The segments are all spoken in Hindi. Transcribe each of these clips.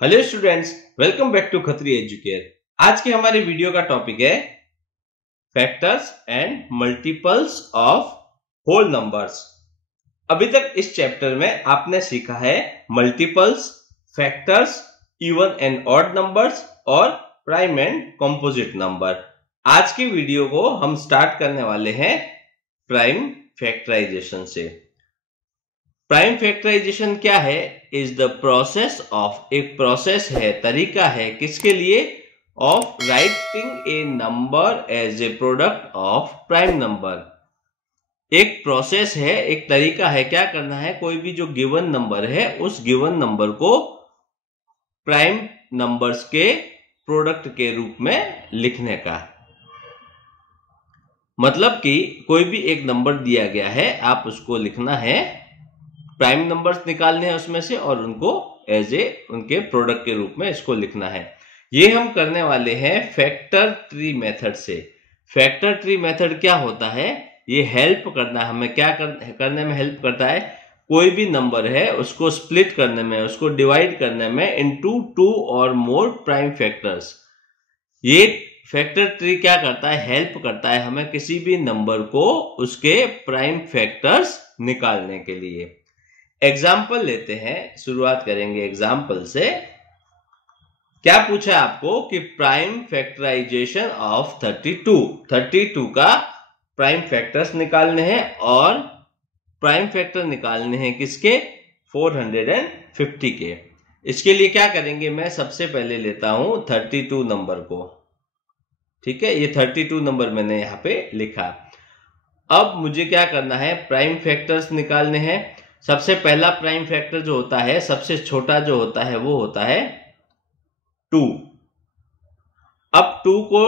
Hello students, welcome back to Khatri Educare. आज के हमारे वीडियो का टॉपिक है factors and multiples of whole numbers. अभी तक इस चैप्टर में आपने सीखा है multiples, factors, even and odd numbers और प्राइम एंड कंपोजिट नंबर। आज की वीडियो को हम स्टार्ट करने वाले हैं प्राइम फैक्टराइजेशन से। प्राइम फैक्टराइजेशन क्या है? इज द प्रोसेस ऑफ, एक प्रोसेस है, तरीका है, किसके लिए? Of writing a number as a product of prime number. एक प्रोसेस है, एक तरीका है, क्या करना है? कोई भी जो गिवन नंबर है उस गिवन नंबर को प्राइम नंबर्स के प्रोडक्ट के रूप में लिखने का। मतलब कि कोई भी एक नंबर दिया गया है, आप उसको लिखना है, प्राइम नंबर्स निकालने हैं उसमें से और उनको एज ए उनके प्रोडक्ट के रूप में इसको लिखना है। ये हम करने वाले हैं फैक्टर ट्री मेथड से। फैक्टर ट्री मेथड क्या होता है? ये हेल्प करना, हमें क्या करने में हेल्प करता है? कोई भी नंबर है उसको स्प्लिट करने में, उसको डिवाइड करने में इनटू 2 और मोर प्राइम फैक्टर्स। ये फैक्टर ट्री क्या करता है? हेल्प करता है हमें किसी भी नंबर को उसके प्राइम फैक्टर्स निकालने के लिए। एग्जाम्पल लेते हैं, शुरुआत करेंगे एग्जाम्पल से। क्या पूछा आपको कि प्राइम फैक्टराइजेशन ऑफ 32 का प्राइम फैक्टर्स निकालने हैं और प्राइम फैक्टर निकालने हैं किसके? 450 के। इसके लिए क्या करेंगे? मैं सबसे पहले लेता हूं 32 नंबर को। ठीक है, ये 32 नंबर मैंने यहां पे लिखा। अब मुझे क्या करना है? प्राइम फैक्टर्स निकालने हैं। सबसे पहला प्राइम फैक्टर जो होता है, सबसे छोटा जो होता है, वो होता है 2। अब 2 को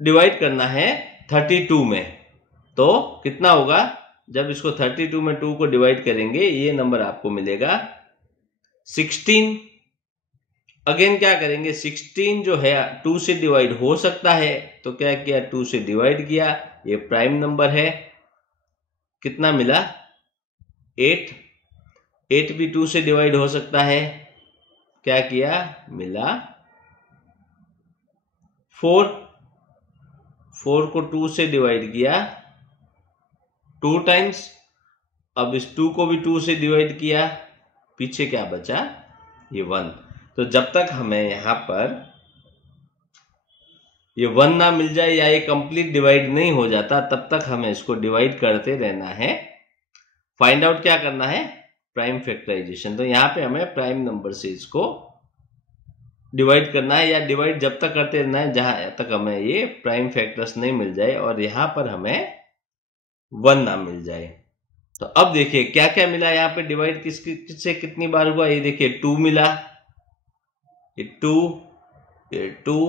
डिवाइड करना है 32 में, तो कितना होगा? जब इसको 32 में 2 को डिवाइड करेंगे, ये नंबर आपको मिलेगा 16। अगेन क्या करेंगे? 16 जो है 2 से डिवाइड हो सकता है, तो क्या किया? 2 से डिवाइड किया, ये प्राइम नंबर है। कितना मिला? 8। 8 भी 2 से डिवाइड हो सकता है, क्या किया? मिला 4। 4 को 2 से डिवाइड किया 2 टाइम्स। अब इस 2 को भी 2 से डिवाइड किया, पीछे क्या बचा? ये 1। तो जब तक हमें यहां पर ये 1 ना मिल जाए या ये कंप्लीट डिवाइड नहीं हो जाता, तब तक हमें इसको डिवाइड करते रहना है। फाइंड आउट क्या करना है? Prime factorisation. तो यहां पे हमें प्राइम नंबर से इसको डिवाइड करना है, या डिवाइड जब तक करते रहना है जहां तक हमें ये प्राइम फैक्टर्स नहीं मिल जाए और यहां पर हमें 1 ना मिल जाए। तो अब देखिए क्या क्या मिला यहां पे। डिवाइड किससे कितनी बार हुआ? ये देखिए 2 मिला, ये 2, ये 2,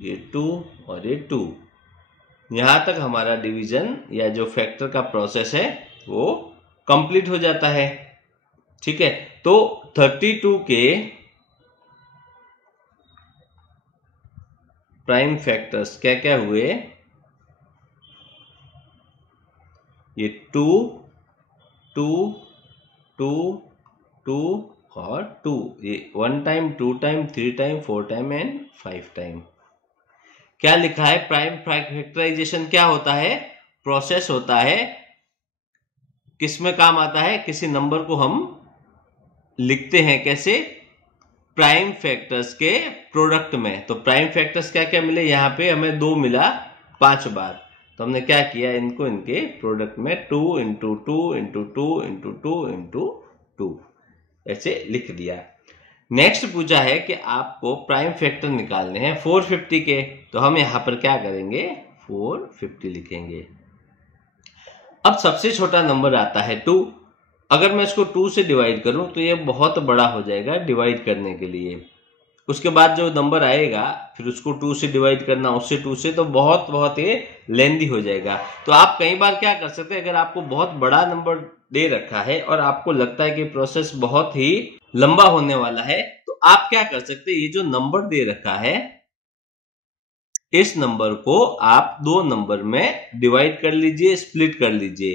ये 2 और ये 2। यहां तक हमारा डिवीजन या जो फैक्टर का प्रोसेस है वो कंप्लीट हो जाता है। ठीक है, तो 32 के प्राइम फैक्टर्स क्या क्या हुए? ये 2, 2, 2, 2 और 2। ये 1 time, 2 time, 3 time, 4 time and 5 time. क्या लिखा है? प्राइम फैक्टराइजेशन क्या होता है? प्रोसेस होता है। किस में काम आता है? किसी नंबर को हम लिखते हैं कैसे? प्राइम फैक्टर्स के प्रोडक्ट में। तो प्राइम फैक्टर्स क्या क्या मिले? यहां पे हमें 2 मिला 5 बार, तो हमने क्या किया? इनको इनके प्रोडक्ट में 2 इंटू 2 इंटू 2 इंटू 2 इंटू 2 ऐसे लिख दिया। नेक्स्ट पूछा है कि आपको प्राइम फैक्टर निकालने हैं 450 के, तो हम यहां पर क्या करेंगे? 450 लिखेंगे। अब सबसे छोटा नंबर आता है 2। अगर मैं इसको 2 से डिवाइड करूं तो ये बहुत बड़ा हो जाएगा डिवाइड करने के लिए। उसके बाद जो नंबर आएगा फिर उसको 2 से डिवाइड करना, उससे 2 से, तो बहुत बहुत ये लेंदी हो जाएगा। तो आप कई बार क्या कर सकते हैं? अगर आपको बहुत बड़ा नंबर दे रखा है और आपको लगता है कि प्रोसेस बहुत ही लंबा होने वाला है, तो आप क्या कर सकते हैं? ये जो नंबर दे रखा है, इस नंबर को आप 2 नंबर में डिवाइड कर लीजिए, स्प्लिट कर लीजिए।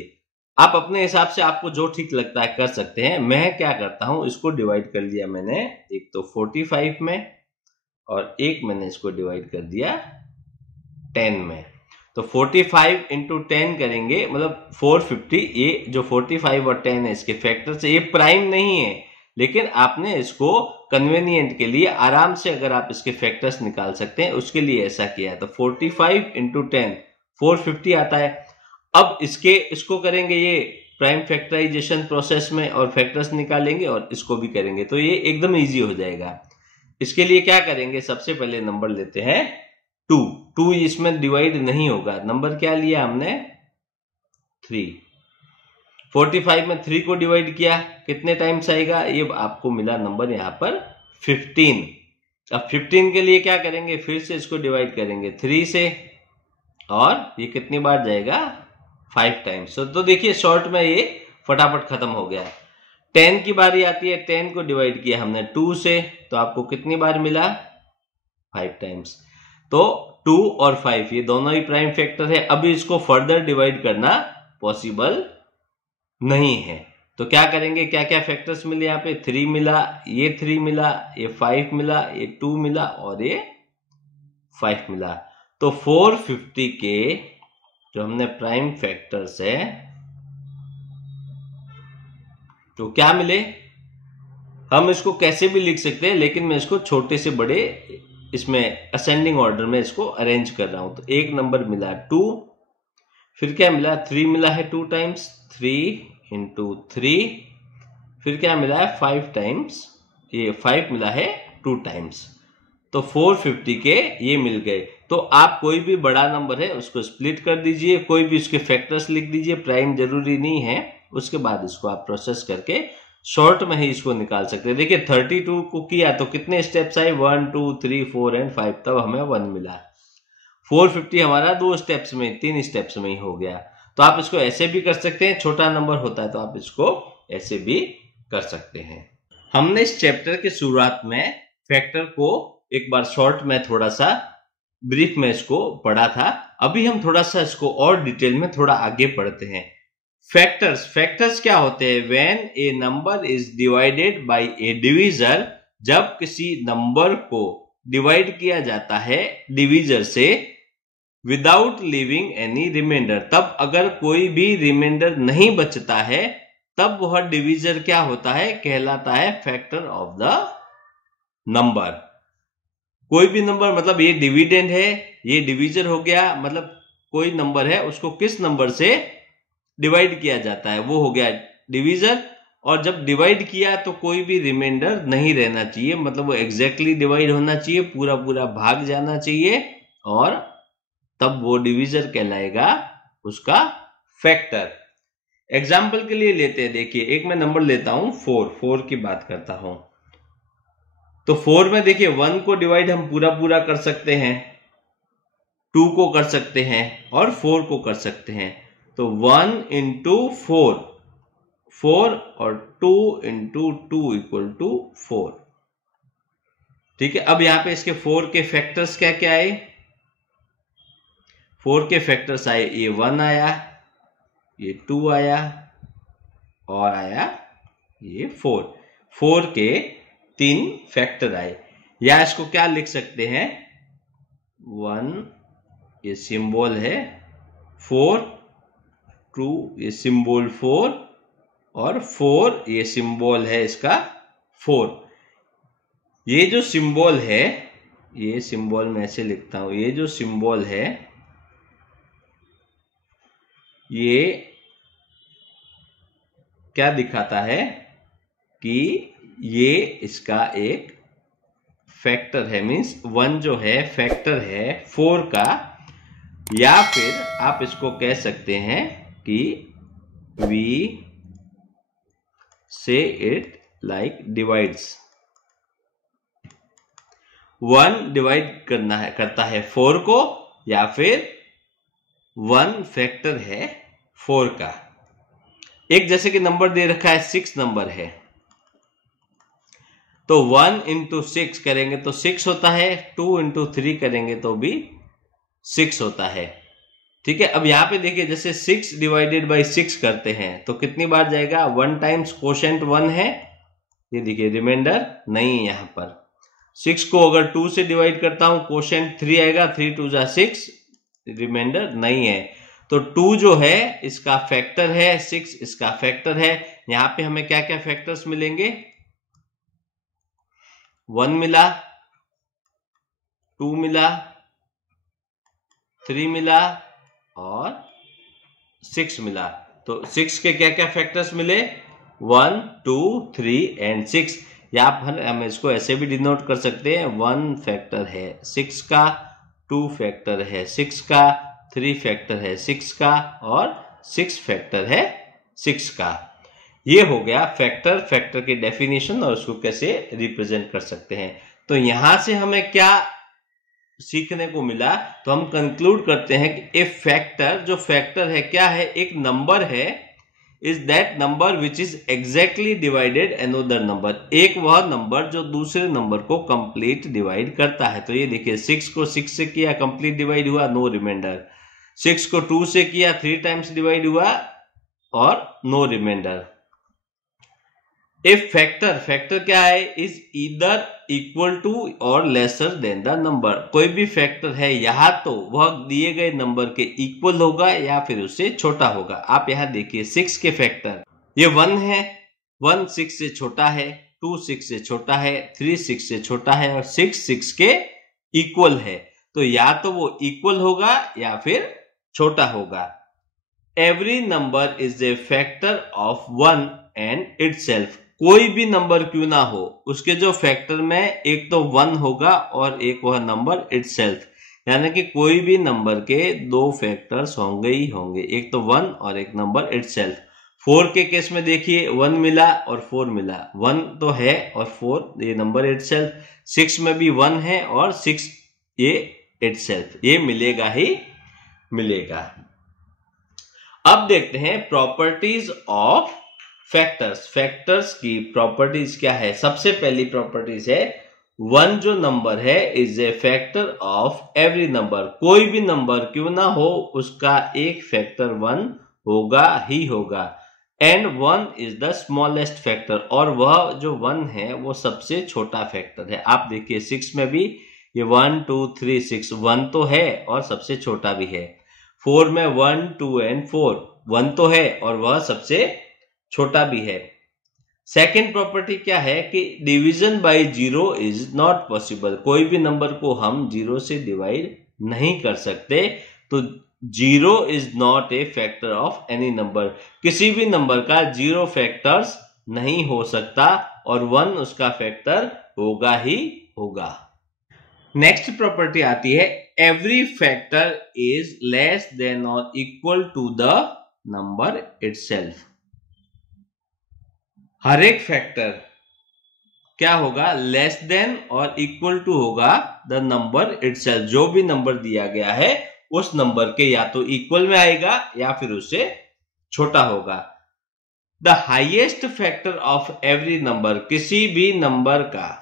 आप अपने हिसाब से आपको जो ठीक लगता है कर सकते हैं। मैं क्या करता हूं, इसको डिवाइड कर लिया मैंने, एक तो 45 में और एक मैंने इसको डिवाइड कर दिया 10 में। तो 45 इंटू 10 करेंगे मतलब 450। ये जो 45 और 10 है इसके फैक्टर से, ये प्राइम नहीं है, लेकिन आपने इसको कन्वीनियंट के लिए आराम से अगर आप इसके फैक्टर्स निकाल सकते हैं उसके लिए ऐसा किया है। तो 45 इंटू 10 450 आता है। अब इसको करेंगे ये प्राइम फैक्टराइजेशन प्रोसेस में और फैक्टर्स निकालेंगे और इसको भी करेंगे, तो ये एकदम इजी हो जाएगा। इसके लिए क्या करेंगे, सबसे पहले नंबर लेते हैं 2 इसमें डिवाइड नहीं होगा। नंबर क्या लिया हमने 3। 45 में 3 को डिवाइड किया, कितने टाइम्स आएगा, ये आपको मिला नंबर यहां पर 15। अब 15 के लिए क्या करेंगे, फिर से इसको डिवाइड करेंगे 3 से और ये कितनी बार जाएगा 5 टाइम्स। तो देखिए शॉर्ट में ये फटाफट खत्म हो गया। 10 की बारी आती है, 10 को डिवाइड किया हमने 2 से, तो आपको कितनी बार मिला 5 टाइम्स। तो 2 और 5 ये दोनों ही प्राइम फैक्टर है। अभी इसको फर्दर डिवाइड करना पॉसिबल नहीं है, तो क्या करेंगे, क्या क्या फैक्टर्स मिले यहाँ पे, 3 मिला, ये 3 मिला, ये 5 मिला, ये 2 मिला और ये 5 मिला। तो 450 के जो हमने प्राइम फैक्टर्स है तो क्या मिले, हम इसको कैसे भी लिख सकते हैं, लेकिन मैं इसको छोटे से बड़े इसमें असेंडिंग ऑर्डर में इसको अरेंज कर रहा हूं। तो एक नंबर मिला 2, फिर क्या मिला 3 मिला है 2 टाइम्स, 3 इंटू 3, फिर क्या मिला है 5 टाइम्स, ये 5 मिला है 2 टाइम्स। तो 450 के ये मिल गए। तो आप कोई भी बड़ा नंबर है उसको स्प्लिट कर दीजिए, कोई भी उसके फैक्टर्स लिख दीजिए, प्राइम जरूरी नहीं है, उसके बाद इसको आप प्रोसेस करके शॉर्ट में ही इसको निकाल सकते हैं। देखिए 32 को किया तो कितने स्टेप्स आए, 1 2 3 4 एंड 5, तब हमें 1 मिला। 450 हमारा 2 स्टेप्स में 3 स्टेप्स में ही हो गया। तो आप इसको ऐसे भी कर सकते हैं, छोटा नंबर होता है तो आप इसको ऐसे भी कर सकते हैं। हमने इस चैप्टर के शुरुआत में फैक्टर को एक बार शॉर्ट में थोड़ा सा ब्रीफ में इसको पढ़ा था। अभी हम थोड़ा सा इसको और डिटेल में थोड़ा आगे पढ़ते हैं। फैक्टर्स क्या होते हैं, when A number is divided by A divisor, जब किसी नंबर को डिवाइड किया जाता है डिविजर से विदाउट लीविंग एनी रिमाइंडर, तब अगर कोई भी रिमाइंडर नहीं बचता है तब वह डिविजर क्या होता है, कहलाता है फैक्टर ऑफ द नंबर। कोई भी नंबर मतलब ये डिविडेंड है, ये डिविजर हो गया, मतलब कोई नंबर है उसको किस नंबर से डिवाइड किया जाता है वो हो गया डिविजर। और जब डिवाइड किया तो कोई भी रिमाइंडर नहीं रहना चाहिए, मतलब वो एग्जैक्टली डिवाइड होना चाहिए, पूरा पूरा भाग जाना चाहिए, और तब वो डिविजर कहलाएगा उसका फैक्टर। एग्जाम्पल के लिए लेते हैं, देखिए एक मैं नंबर लेता हूं 4 की बात करता हूं। तो 4 में देखिए 1 को डिवाइड हम पूरा पूरा कर सकते हैं, 2 को कर सकते हैं और 4 को कर सकते हैं। तो 1 इंटू 4 और 2 इंटू 2 इक्वल टू 4। ठीक है, अब यहां पे इसके 4 के फैक्टर्स क्या क्या आए, 4 के फैक्टर्स आए, ये 1 आया, ये 2 आया और आया ये 4 के 3 फैक्टर आए। या इसको क्या लिख सकते हैं, 1 ये सिंबल है 4, 2 ये सिंबल 4 और 4 ये सिंबल है इसका 4। ये जो सिंबल है, ये सिंबल मैं ऐसे लिखता हूं, ये जो सिंबल है ये क्या दिखाता है कि ये इसका एक फैक्टर है, मींस 1 जो है फैक्टर है 4 का। या फिर आप इसको कह सकते हैं कि we say it like divides, 1 divide करता है 4 को, या फिर 1 फैक्टर है 4 का। एक जैसे कि नंबर दे रखा है 6 नंबर है, तो 1 इंटू 6 करेंगे तो 6 होता है, 2 इंटू 3 करेंगे तो भी 6 होता है। ठीक है। अब यहाँ पे देखिए जैसे 6 डिवाइडेड बाई 6 करते हैं तो कितनी बार जाएगा, 1 टाइम्स कोशेंट 1 है, ये देखिए रिमाइंडर नहीं है यहाँ पर। 6 को अगर 2 से डिवाइड करता हूं कोशेंट 3 आएगा, 3 2 जा 6, रिमाइंडर नहीं है। तो 2 जो है इसका फैक्टर है, 6 इसका फैक्टर है। यहां पे हमें क्या क्या फैक्टर्स मिलेंगे, 1 मिला, 2 मिला, 3 मिला और 6 मिला। तो 6 के क्या क्या फैक्टर्स मिले, 1 2 3 एंड 6। या फिर हम इसको ऐसे भी डिनोट कर सकते हैं, 1 फैक्टर है 6 का, 2 फैक्टर है 6 का, 3 फैक्टर है 6 का और 6 फैक्टर है 6 का। ये हो गया फैक्टर, फैक्टर की डेफिनेशन और उसको कैसे रिप्रेजेंट कर सकते हैं। तो यहां से हमें क्या सीखने को मिला, तो हम कंक्लूड करते हैं कि ए फैक्टर, जो फैक्टर है क्या है, एक नंबर है, is that number which is exactly divided another number, एक वह नंबर जो दूसरे नंबर को कंप्लीट डिवाइड करता है। तो ये देखिए 6 को 6 से किया, कंप्लीट डिवाइड हुआ, नो रिमाइंडर। 6 को 2 से किया, 3 टाइम्स डिवाइड हुआ और no remainder. If factor, factor क्या है, इज ईदर इक्वल टू और लेसर देन द नंबर, कोई भी फैक्टर है यहां तो वह दिए गए नंबर के इक्वल होगा या फिर उससे छोटा होगा। आप यहां देखिए 6 के फैक्टर, ये 1 है, 1 6 से छोटा है, 2 6 से छोटा है, 3 6 से छोटा है और 6 6 के इक्वल है। तो या तो वो इक्वल होगा या फिर छोटा होगा। Every number is a factor of 1 and itself, कोई भी नंबर क्यों ना हो उसके जो फैक्टर में एक तो 1 होगा और एक वह नंबर इटसेल्फ, यानी कि कोई भी नंबर के 2 फैक्टर्स होंगे ही होंगे, एक तो 1 और एक नंबर इटसेल्फ। 4 के केस में देखिए 1 मिला और 4 मिला, 1 तो है और 4 ये नंबर इटसेल्फ। 6 में भी 1 है और 6 ये इटसेल्फ, ये मिलेगा ही मिलेगा। अब देखते हैं प्रॉपर्टीज ऑफ फैक्टर्स, फैक्टर्स की प्रॉपर्टीज क्या है। सबसे पहली प्रॉपर्टीज है 1 जो नंबर है is a factor of every number, कोई भी नंबर क्यों ना हो उसका एक फैक्टर 1 होगा ही होगा। And 1 is the smallest factor, और वह जो 1 है वो सबसे छोटा फैक्टर है। आप देखिए 6 में भी ये 1 2 3 6 1 तो है और सबसे छोटा भी है। 4 में 1 2 एंड 4 1 तो है और वह सबसे छोटा भी है। सेकेंड प्रॉपर्टी क्या है कि division bye 0 is not possible, कोई भी नंबर को हम 0 से डिवाइड नहीं कर सकते। तो 0 is not a factor of any number, किसी भी नंबर का 0 फैक्टर्स नहीं हो सकता और 1 उसका फैक्टर होगा ही होगा। नेक्स्ट प्रॉपर्टी आती है every factor is less than और equal to the number itself, हर एक फैक्टर क्या होगा, लेस देन और इक्वल टू होगा द नंबर इटसेल्फ, जो भी नंबर दिया गया है उस नंबर के या तो इक्वल में आएगा या फिर उससे छोटा होगा। The highest factor of every number, किसी भी नंबर का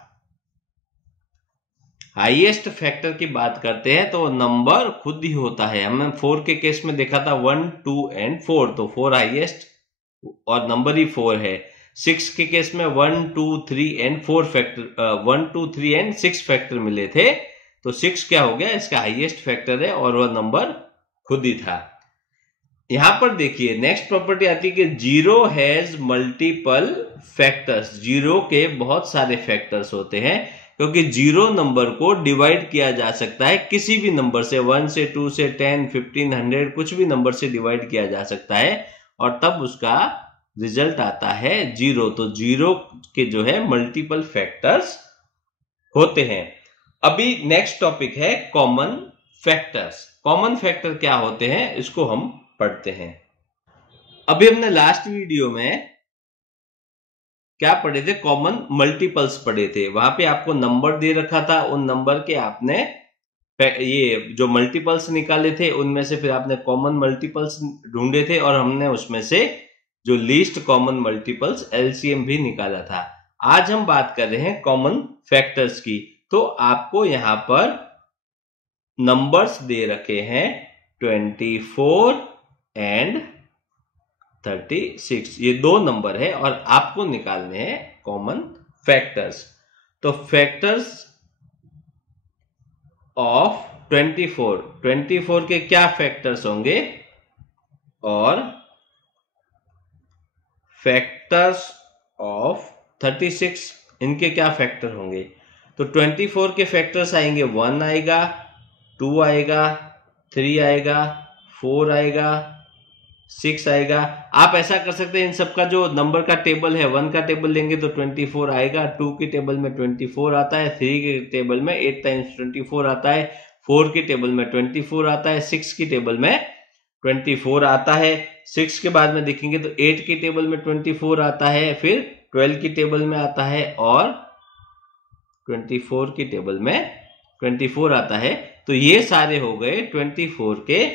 हाईएस्ट फैक्टर की बात करते हैं तो नंबर खुद ही होता है। हमने 4 के केस में देखा था 1 2 एंड 4, तो 4 हाईएस्ट और नंबर ही 4 है। 6 के केस में 1 2 3 एंड 4 फैक्टर 1 2 3 एंड 6 फैक्टर मिले थे, तो 6 क्या हो गया, इसका हाईएस्ट फैक्टर है और वह नंबर खुद ही था। यहां पर देखिए नेक्स्ट प्रॉपर्टी आती है कि 0 हैज मल्टीपल फैक्टर्स, 0 के बहुत सारे फैक्टर्स होते हैं क्योंकि 0 नंबर को डिवाइड किया जा सकता है किसी भी नंबर से, 1 से 2 से 10 15 100 कुछ भी नंबर से डिवाइड किया जा सकता है और तब उसका रिजल्ट आता है 0। तो 0 के जो है मल्टीपल फैक्टर्स होते हैं। अभी नेक्स्ट टॉपिक है कॉमन फैक्टर्स। कॉमन फैक्टर क्या होते हैं इसको हम पढ़ते हैं। अभी हमने लास्ट वीडियो में क्या पढ़े थे, कॉमन मल्टीपल्स पढ़े थे। वहां पे आपको नंबर दे रखा था, उन नंबर के आपने ये जो मल्टीपल्स निकाले थे उनमें से फिर आपने कॉमन मल्टीपल्स ढूंढे थे और हमने उसमें से जो लीस्ट कॉमन मल्टीपल्स एलसीएम भी निकाला था। आज हम बात कर रहे हैं कॉमन फैक्टर्स की। तो आपको यहां पर नंबर्स दे रखे हैं 24 एंड 36, ये दो नंबर है और आपको निकालने हैं कॉमन फैक्टर्स। तो फैक्टर्स ऑफ 24 के क्या फैक्टर्स होंगे और फैक्टर्स ऑफ 36 इनके क्या फैक्टर होंगे। तो 24 के फैक्टर्स आएंगे 1 आएगा, 2 आएगा, 3 आएगा, 4 आएगा, 6 आएगा। आप ऐसा कर सकते हैं, इन सबका जो नंबर का टेबल है 1 का टेबल लेंगे तो 24 आएगा, 2 के टेबल में 24 आता है, 3 के टेबल में 8 टाइम्स 24 आता है, 4 के टेबल में 24 आता है, 6 की टेबल में 24 आता है। 6 के बाद में देखेंगे तो 8 की टेबल में 24 आता है, फिर 12 की टेबल में आता है और 24 की टेबल में 24 आता है। तो ये सारे हो गए 24 के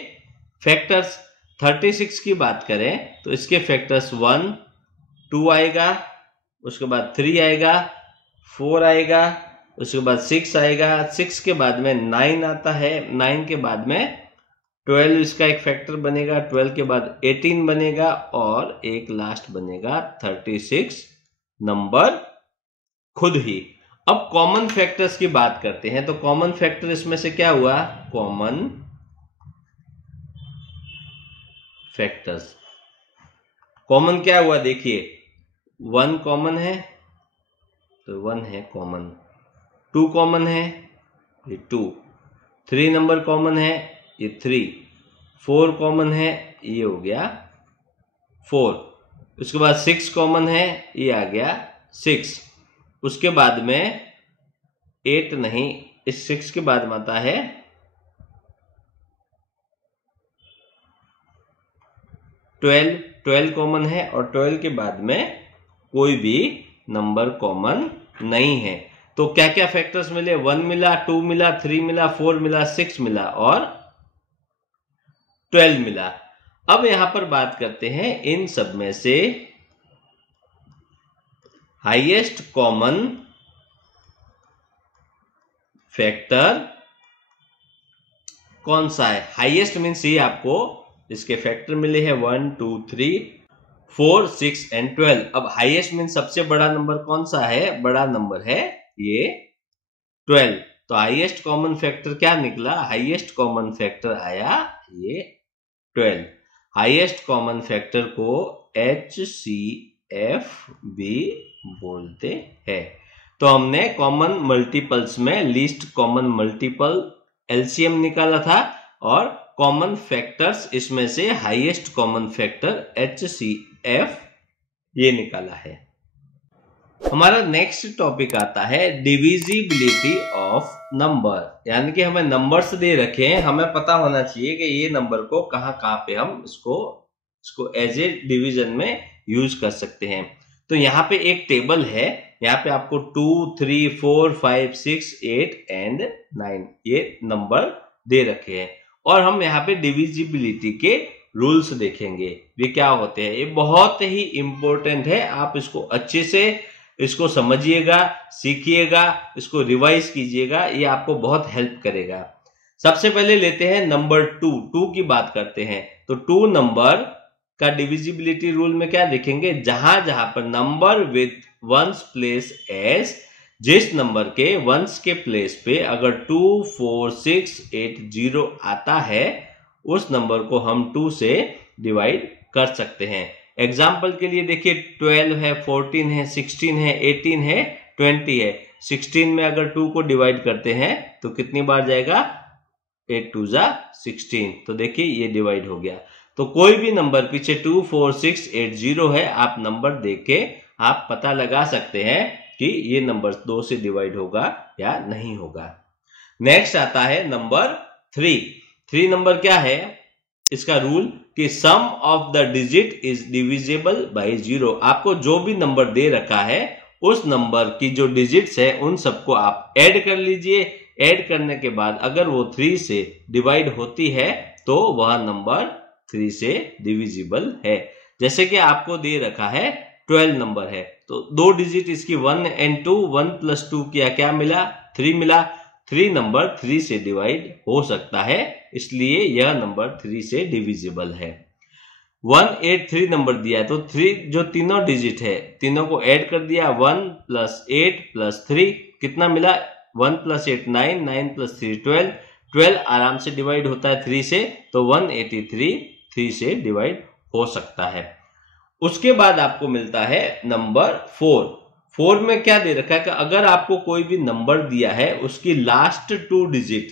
फैक्टर्स। 36 की बात करें तो इसके फैक्टर्स 1, 2 आएगा, उसके बाद 3 आएगा, 4 आएगा, उसके बाद 6 आएगा, 6 के बाद में 9 आता है, 9 के बाद में 12 इसका एक फैक्टर बनेगा, 12 के बाद 18 बनेगा और एक लास्ट बनेगा 36 नंबर खुद ही। अब कॉमन फैक्टर्स की बात करते हैं। तो कॉमन फैक्टर इसमें से क्या हुआ, कॉमन फैक्टर्स कॉमन क्या हुआ, देखिए 1 कॉमन है तो 1 है कॉमन, 2 कॉमन है ये 2, 3 नंबर कॉमन है ये 3, 4 कॉमन है ये हो गया 4, उसके बाद 6 कॉमन है ये आ गया 6, उसके बाद में 8 नहीं, इस 6 के बाद में आता है 12 कॉमन है और 12 के बाद में कोई भी नंबर कॉमन नहीं है। तो क्या क्या फैक्टर्स मिले, 1 मिला, 2 मिला, 3 मिला, 4 मिला, 6 मिला और 12 मिला। अब यहां पर बात करते हैं इन सब में से हाईएस्ट कॉमन फैक्टर कौन सा है। हाईएस्ट मीन्स ये आपको इसके फैक्टर मिले हैं 1, 2, 3, 4, 6 एंड 12। अब हाईएस्ट मीन्स सबसे बड़ा नंबर कौन सा है, बड़ा नंबर है ये 12। तो हाईएस्ट कॉमन फैक्टर क्या निकला, हाईएस्ट कॉमन फैक्टर आया ये 12। हाईएस्ट कॉमन फैक्टर को HCF भी बोलते हैं। तो हमने कॉमन मल्टीपल्स में लीस्ट कॉमन मल्टीपल LCM निकाला था और कॉमन फैक्टर्स इसमें से हाईएस्ट कॉमन फैक्टर HCF ये निकाला है। हमारा नेक्स्ट टॉपिक आता है डिविजिबिलिटी ऑफ नंबर, यानी कि हमें नंबर्स दे रखे हैं, हमें पता होना चाहिए कि ये नंबर को कहां पे हम इसको एज ए डिवीजन में यूज कर सकते हैं। तो यहाँ पे एक टेबल है, यहाँ पे आपको 2, 3, 4, 5, 6, 8 एंड 9 ये नंबर दे रखे हैं और हम यहाँ पे डिविजिबिलिटी के रूल्स देखेंगे ये क्या होते हैं। ये बहुत ही इंपॉर्टेंट है, आप इसको अच्छे से इसको समझिएगा, सीखिएगा, इसको रिवाइज कीजिएगा, ये आपको बहुत हेल्प करेगा। सबसे पहले लेते हैं नंबर 2 की बात करते हैं। तो 2 नंबर का डिविजिबिलिटी रूल में क्या देखेंगे, जहां जहां पर number with ones place as, जिस नंबर के वंस के प्लेस पे अगर 2, 4, 6, 8, 0 आता है उस नंबर को हम 2 से डिवाइड कर सकते हैं। एग्जाम्पल के लिए देखिए 12 है, 14 है, 16 है, 18 है, 20 है। 16 में अगर 2 को डिवाइड करते हैं तो कितनी बार जाएगा, 8 2 जा 16। तो देखिए ये डिवाइड हो गया। तो कोई भी नंबर पीछे 2, 4, 6, 8, 0 है, आप नंबर देख के आप पता लगा सकते हैं कि ये नंबर 2 से डिवाइड होगा या नहीं होगा। नेक्स्ट आता है नंबर 3 नंबर क्या है, इसका रूल कि sum of the digit is divisible by 0। आपको जो भी नंबर दे रखा है उस नंबर की जो डिजिट्स है उन सबको आप ऐड कर लीजिए। ऐड करने के बाद अगर वो 3 से डिवाइड होती है तो वह नंबर 3 से डिविजिबल है। जैसे कि आपको दे रखा है 12 नंबर है तो 2 डिजिट इसकी 1 and 2, 1 + 2 किया क्या मिला, 3 मिला। 3 नंबर 3 से डिवाइड हो सकता है, इसलिए यह नंबर 3 से डिविजिबल है। 183 नंबर दिया है तो 3 जो तीनों डिजिट है तीनों को ऐड कर दिया, 1 + 8 + 3 कितना मिला, 1 + 8 9, 9 + 3 12, 12 आराम से डिवाइड होता है 3 से, तो 183 3 से डिवाइड हो सकता है। उसके बाद आपको मिलता है नंबर 4। 4 में क्या दे रखा है कि अगर आपको कोई भी नंबर दिया है उसकी लास्ट टू डिजिट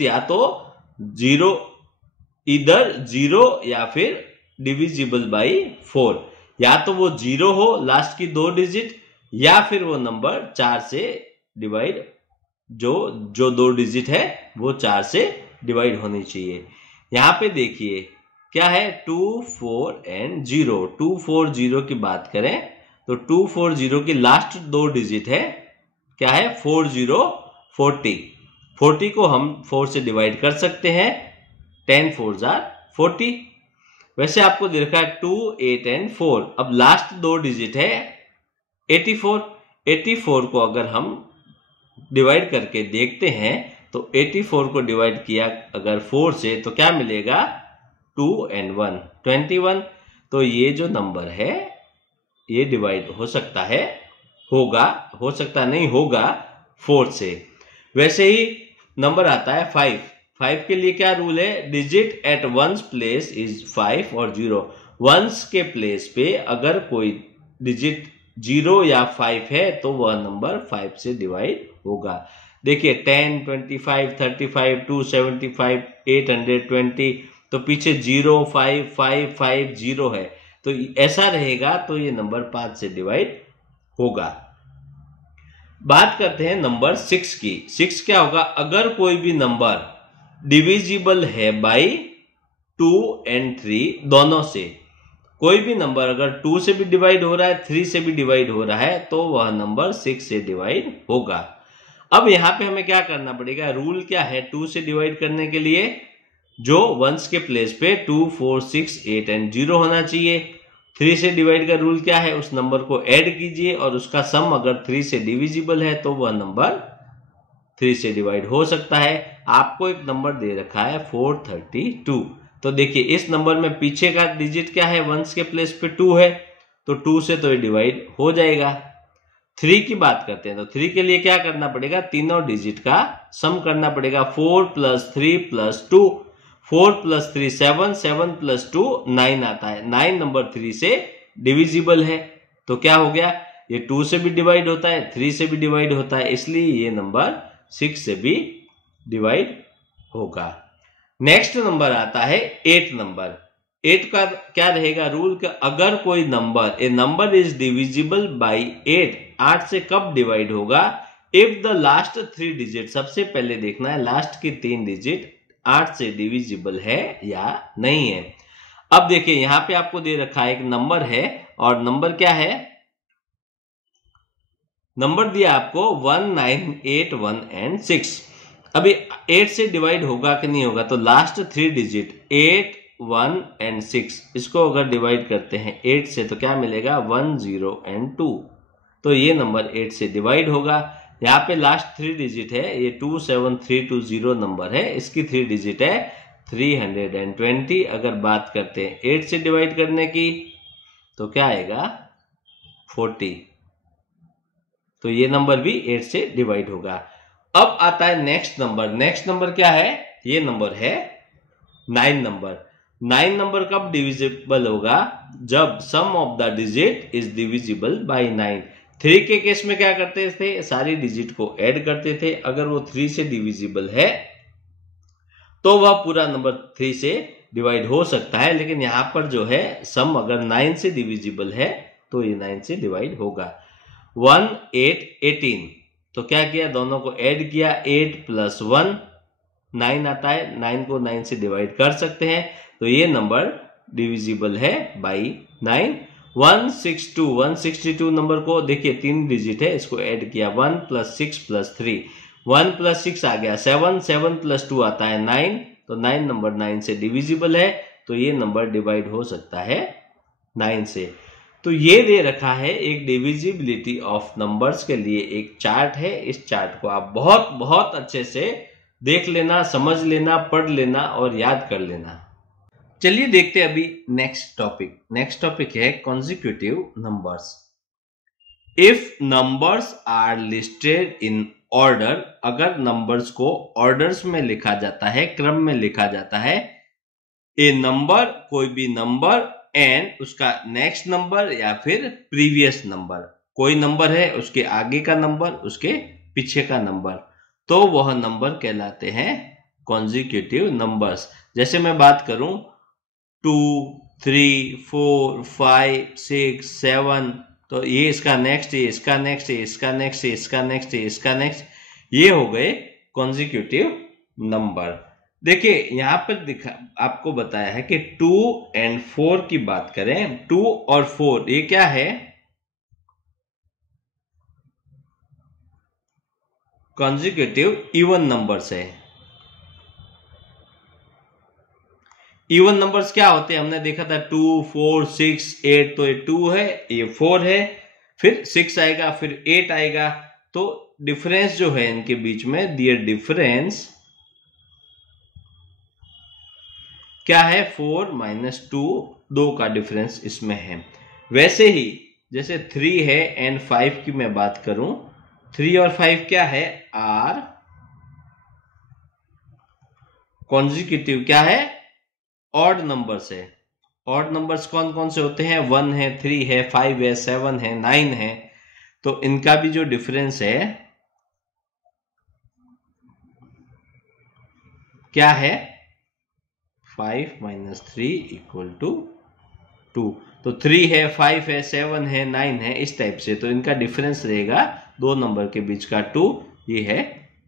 या तो जीरो, इधर 0 या फिर डिविजिबल बाई 4, या तो वो 0 हो लास्ट की 2 डिजिट, या फिर वो नंबर 4 से डिवाइड, जो 2 डिजिट है वो 4 से डिवाइड होनी चाहिए। यहां पे देखिए क्या है, 2 4 एंड 0। 2 4 0 की बात करें तो 2 4 0 की लास्ट 2 डिजिट है क्या है, 4 0 40। 40 को हम 4 से डिवाइड कर सकते हैं, 10 4 40। वैसे आपको दे रखा है 2 8 एंड 4। अब लास्ट 2 डिजिट है 84। 84 को अगर हम डिवाइड करके देखते हैं तो 84 को डिवाइड किया अगर 4 से तो क्या मिलेगा, 2 एंड 1 21। तो ये जो नंबर है ये डिवाइड हो सकता है, हो सकता नहीं होगा 4 से। वैसे ही नंबर आता है 5। 5 के लिए क्या रूल है, digit at ones place is 5 और 0। वंस के प्लेस पे अगर कोई डिजिट 0 या 5 है तो वह नंबर 5 से डिवाइड होगा। देखिए 10 25 35 275 820, तो पीछे 0 5 5 5 0 है, तो ऐसा रहेगा तो ये नंबर 5 से डिवाइड होगा। बात करते हैं नंबर 6 की। 6 क्या होगा, अगर कोई भी नंबर डिविजिबल है बाई 2 एंड 3 दोनों से, कोई भी नंबर अगर 2 से भी डिवाइड हो रहा है 3 से भी डिवाइड हो रहा है तो वह नंबर 6 से डिवाइड होगा। अब यहां पे हमें क्या करना पड़ेगा, रूल क्या है 2 से डिवाइड करने के लिए, जो वंस के प्लेस पे 2 4 6 8 एंड 0 होना चाहिए। 3 से डिवाइड का रूल क्या है, उस नंबर को ऐड कीजिए और उसका सम अगर 3 से डिविजिबल है तो वह नंबर 3 से डिवाइड हो सकता है। आपको एक नंबर दे रखा है 432। तो देखिए इस नंबर में पीछे का डिजिट क्या है, वंस के प्लेस पे 2 है, तो 2 से तो ये डिवाइड हो जाएगा। 3 की बात करते हैं तो 3 के लिए क्या करना पड़ेगा, तीनों डिजिट का सम करना पड़ेगा। 4 + 3 + 2, 4 + 3 7, 7 + 2 9 आता है। 9 नंबर 3 से डिविजिबल है, तो क्या हो गया, ये 2 से भी डिवाइड होता है 3 से भी डिवाइड होता है, इसलिए ये नंबर 6 से भी डिवाइड होगा। नेक्स्ट नंबर आता है 8 नंबर। 8 का क्या रहेगा रूल, का अगर कोई number, A number is divisible by 8, 8 से कब डिवाइड होगा, इफ द लास्ट 3 डिजिट, सबसे पहले देखना है लास्ट की 3 डिजिट 8 से डिविजिबल है या नहीं है। अब देखिए यहां पे आपको दे रखा है एक नंबर है, और नंबर क्या है, नंबर दिया आपको 1 9 8 1 एंड 6। अभी 8 से डिवाइड होगा कि नहीं होगा, तो लास्ट 3 डिजिट 8 1 एंड 6, इसको अगर डिवाइड करते हैं 8 से तो क्या मिलेगा, 1 0 एंड 2, तो ये नंबर 8 से डिवाइड होगा। यहाँ पे लास्ट 3 डिजिट है, ये 27320 नंबर है, इसकी 3 डिजिट है 320। अगर बात करते हैं 8 से डिवाइड करने की तो क्या आएगा, 40, तो ये नंबर भी 8 से डिवाइड होगा। अब आता है नेक्स्ट नंबर। नेक्स्ट नंबर क्या है, ये नंबर है 9 नंबर। 9 नंबर कब डिविजिबल होगा, जब sum of the digit is divisible by 9। 3 के केस में क्या करते थे, सारी डिजिट को ऐड करते थे, अगर वो 3 से डिविजिबल है तो वह पूरा नंबर 3 से डिवाइड हो सकता है, लेकिन यहां पर जो है सम अगर 9 से डिविजिबल है तो ये 9 से डिवाइड होगा। 1 8 18, तो क्या किया, दोनों को ऐड किया, 8 + 1 9 आता है, 9 को 9 से डिवाइड कर सकते हैं, तो ये नंबर डिविजिबल है बाई 9। 162 नंबर को देखिए 3 डिजिट है, इसको ऐड किया, 1 + 6 + 3, 1 + 6 आ गया 7, 7 + 2 आता है 9, तो 9 नंबर 9 से डिविजिबल है, तो ये नंबर डिवाइड हो सकता है 9 से। तो ये दे रखा है एक डिविजिबिलिटी ऑफ नंबर्स के लिए एक चार्ट है। इस चार्ट को आप बहुत बहुत अच्छे से देख लेना, समझ लेना, पढ़ लेना और याद कर लेना। चलिए देखते हैं अभी नेक्स्ट टॉपिक। नेक्स्ट टॉपिक है consecutive numbers. If numbers are listed in order, अगर नंबर्स को ऑर्डर्स में लिखा जाता है, क्रम में लिखा जाता है, ए नंबर, कोई भी नंबर, एंड उसका नेक्स्ट नंबर या फिर प्रीवियस नंबर, कोई नंबर है उसके आगे का नंबर, उसके पीछे का नंबर, तो वह नंबर कहलाते हैं कॉन्जिक्यूटिव नंबर्स। जैसे मैं बात करूं 2, 3, 4, 5, 6, 7, तो ये इसका नेक्स्ट, ये इसका नेक्स्ट, ये इसका नेक्स्ट, ये इसका नेक्स्ट, ये इसका नेक्स्ट, ये हो गए कॉन्जिक्यूटिव नंबर। देखिए यहां पर आपको बताया है कि 2 और 4 की बात करें। 2 और 4 ये क्या है? कॉन्जिक्यूटिव इवन नंबर्स है। इवन नंबर्स क्या होते हैं? हमने देखा था 2, 4, 6, 8, तो ये 2 है, ये 4 है, फिर 6 आएगा, फिर 8 आएगा। तो डिफरेंस जो है इनके बीच में, दियर डिफरेंस क्या है? 4 - 2, 2 का डिफरेंस इसमें है। वैसे ही जैसे 3 है एंड 5 की मैं बात करूं, 3 और 5 क्या है? आर कॉन्जिक्यूटिव क्या है? ऑड नंबर्स है। ऑड नंबर्स कौन कौन से होते हैं? 1 है, 3 है, 5 है, 7 है, 9 है। तो इनका भी जो डिफरेंस है क्या है? 5 - 3 = 2। तो 3 है, 5 है, 7 है, 9 है, इस टाइप से। तो इनका डिफरेंस रहेगा दो नंबर के बीच का 2, ये है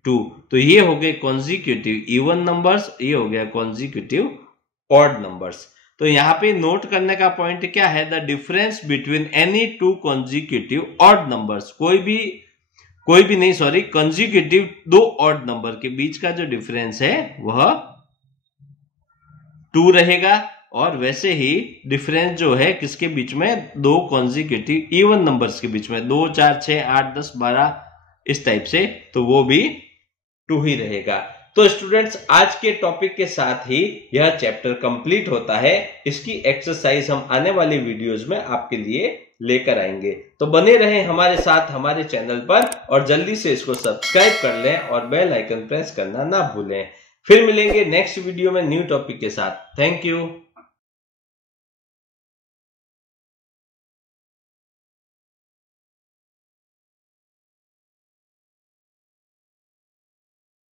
2। तो ये हो गए कॉन्जिक्यूटिव इवन नंबर्स, ये हो गया कॉन्जिक्यूटिव ऑड नंबर्स। तो यहां पे नोट करने का पॉइंट क्या है? The difference between any two consecutive odd numbers, कोई भी नहीं, सॉरी, कॉन्जिक्यूटिव दो ऑड नंबर के बीच का जो डिफरेंस है वह 2 रहेगा। और वैसे ही डिफरेंस जो है किसके बीच में? दो कॉन्जिक्यूटिव इवन नंबर्स के बीच में, 2, 4, 6, 8, 10, 12 इस टाइप से, तो वो भी 2 ही रहेगा। तो स्टूडेंट्स आज के टॉपिक के साथ ही यह चैप्टर कंप्लीट होता है। इसकी एक्सरसाइज हम आने वाली वीडियोस में आपके लिए लेकर आएंगे। तो बने रहें हमारे साथ हमारे चैनल पर और जल्दी से इसको सब्सक्राइब कर लें और बेल आइकन प्रेस करना ना भूलें। फिर मिलेंगे नेक्स्ट वीडियो में न्यू टॉपिक के साथ। Thank you.